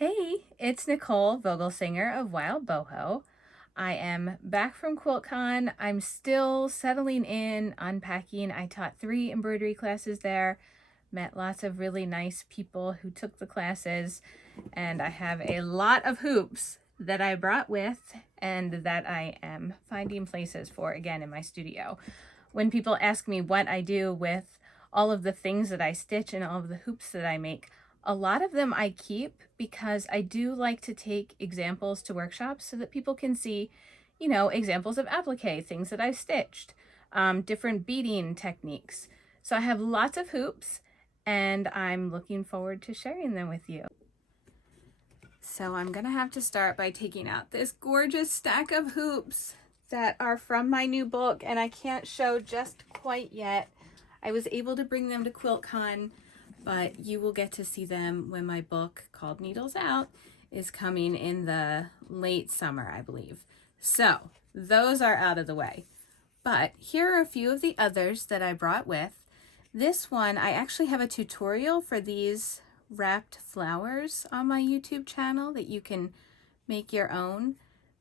Hey, it's Nicole Vogelsinger of wildboho. I am back from QuiltCon. I'm still settling in, unpacking. I taught 3 embroidery classes there, met lots of really nice people who took the classes, and I have a lot of hoops that I brought with and that I am finding places for again in my studio. When people ask me what I do with all of the things that I stitch and all of the hoops that I make, a lot of them I keep because I do like to take examples to workshops so that people can see, examples of applique, things that I've stitched, different beading techniques. So I have lots of hoops and I'm looking forward to sharing them with you. So I'm gonna have to start by taking out this gorgeous stack of hoops that are from my new book, and I can't show just quite yet. I was able to bring them to QuiltCon, but you will get to see them when my book called Needles Out is coming in the late summer, I believe. So those are out of the way. But here are a few of the others that I brought with. This one, I actually have a tutorial for these wrapped flowers on my YouTube channel that you can make your own.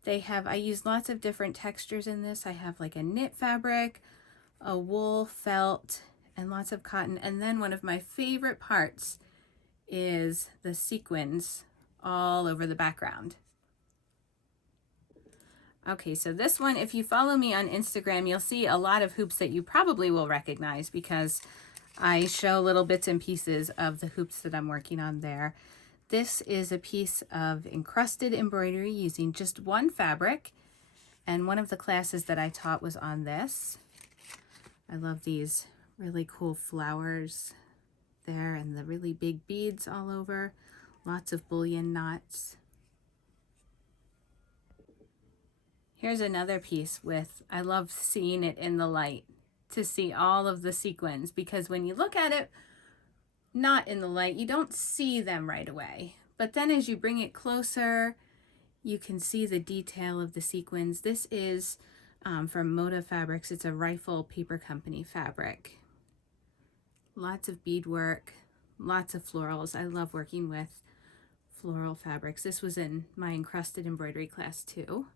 I use lots of different textures in this. I have like a knit fabric, a wool felt, and lots of cotton. And then one of my favorite parts is the sequins all over the background. Okay, so this one, if you follow me on Instagram, you'll see a lot of hoops that you probably will recognize because I show little bits and pieces of the hoops that I'm working on there. This is a piece of encrusted embroidery using just one fabric, and one of the classes that I taught was on this. I love these really cool flowers there and the really big beads all over, lots of bullion knots. Here's another piece with, I love seeing it in the light to see all of the sequins, because when you look at it not in the light, you don't see them right away. But then as you bring it closer, you can see the detail of the sequins. This is from Moda Fabrics. It's a Rifle Paper Company fabric. Lots of beadwork, lots of florals. I love working with floral fabrics. This was in my encrusted embroidery class too.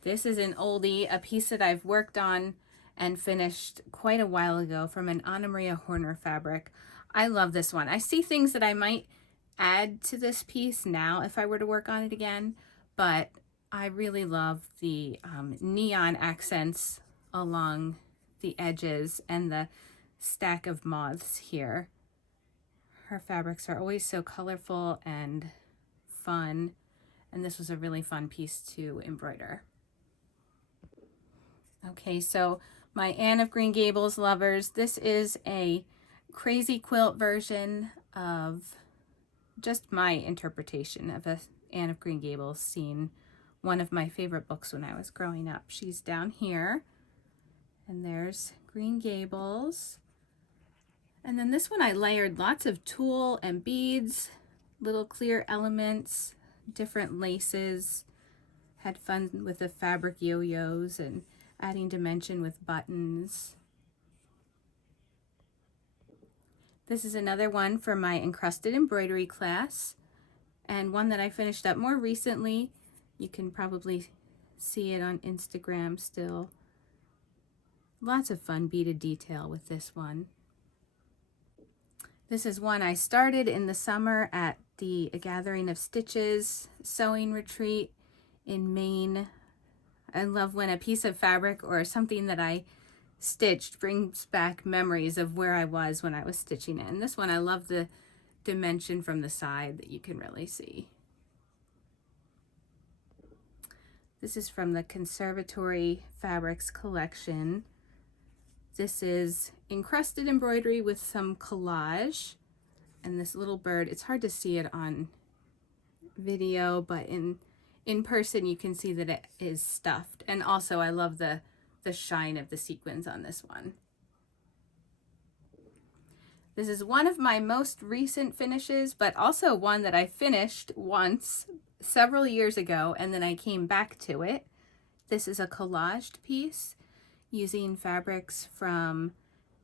This is an oldie, a piece that I've worked on and finished quite a while ago from an Anna Maria Horner fabric. I love this one. I see things that I might add to this piece now if I were to work on it again, but I really love the neon accents along the edges and the stack of moths here. Her fabrics are always so colorful and fun, and this was a really fun piece to embroider. Okay, so my Anne of Green Gables lovers, this is a crazy quilt version of just my interpretation of a Anne of Green Gables scene, one of my favorite books when I was growing up. She's down here, and there's Green Gables. And then this one I layered lots of tulle and beads, little clear elements, different laces, had fun with the fabric yo-yos and adding dimension with buttons. This is another one for my encrusted embroidery class, and one that I finished up more recently. You can probably see it on Instagram still. Lots of fun beaded detail with this one. This is one I started in the summer at the Gathering of Stitches sewing retreat in Maine. I love when a piece of fabric or something that I stitched brings back memories of where I was when I was stitching it. And this one, I love the dimension from the side that you can really see. This is from the Conservatory Fabrics collection. This is encrusted embroidery with some collage. And this little bird, it's hard to see it on video, but in person you can see that it is stuffed. And also I love the shine of the sequins on this one. This is one of my most recent finishes, but also one that I finished once several years ago and then I came back to it. This is a collaged piece using fabrics from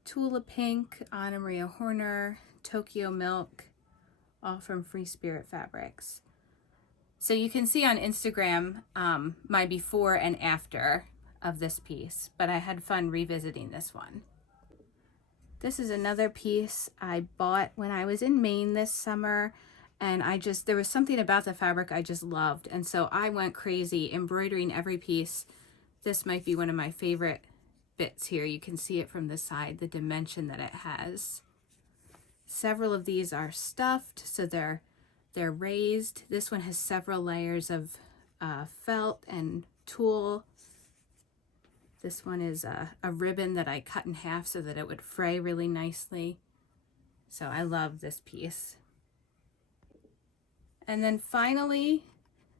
Tula Pink, Anna Maria Horner, Tokyo Milk, all from Free Spirit Fabrics. So you can see on Instagram my before and after of this piece, but I had fun revisiting this one. This is another piece I bought when I was in Maine this summer, and there was something about the fabric I just loved, and so I went crazy embroidering every piece. This might be one of my favorite bits here. You can see it from the side, the dimension that it has. Several of these are stuffed, so they're raised. This one has several layers of felt and tulle. This one is a ribbon that I cut in half so that it would fray really nicely. So I love this piece. And then finally,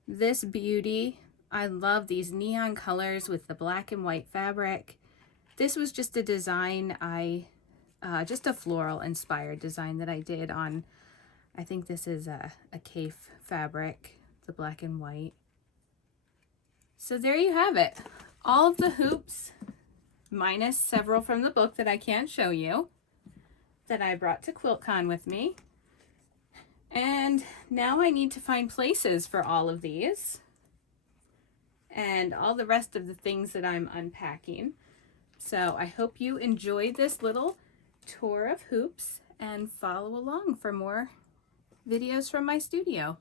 this beauty. I love these neon colors with the black and white fabric. This was just a design just a floral inspired design that I did on, I think this is a Cafe fabric, the black and white. So there you have it. All of the hoops, minus several from the book that I can't show you, that I brought to QuiltCon with me. And now I need to find places for all of these and all the rest of the things that I'm unpacking. So I hope you enjoyed this little tour of hoops and follow along for more videos from my studio.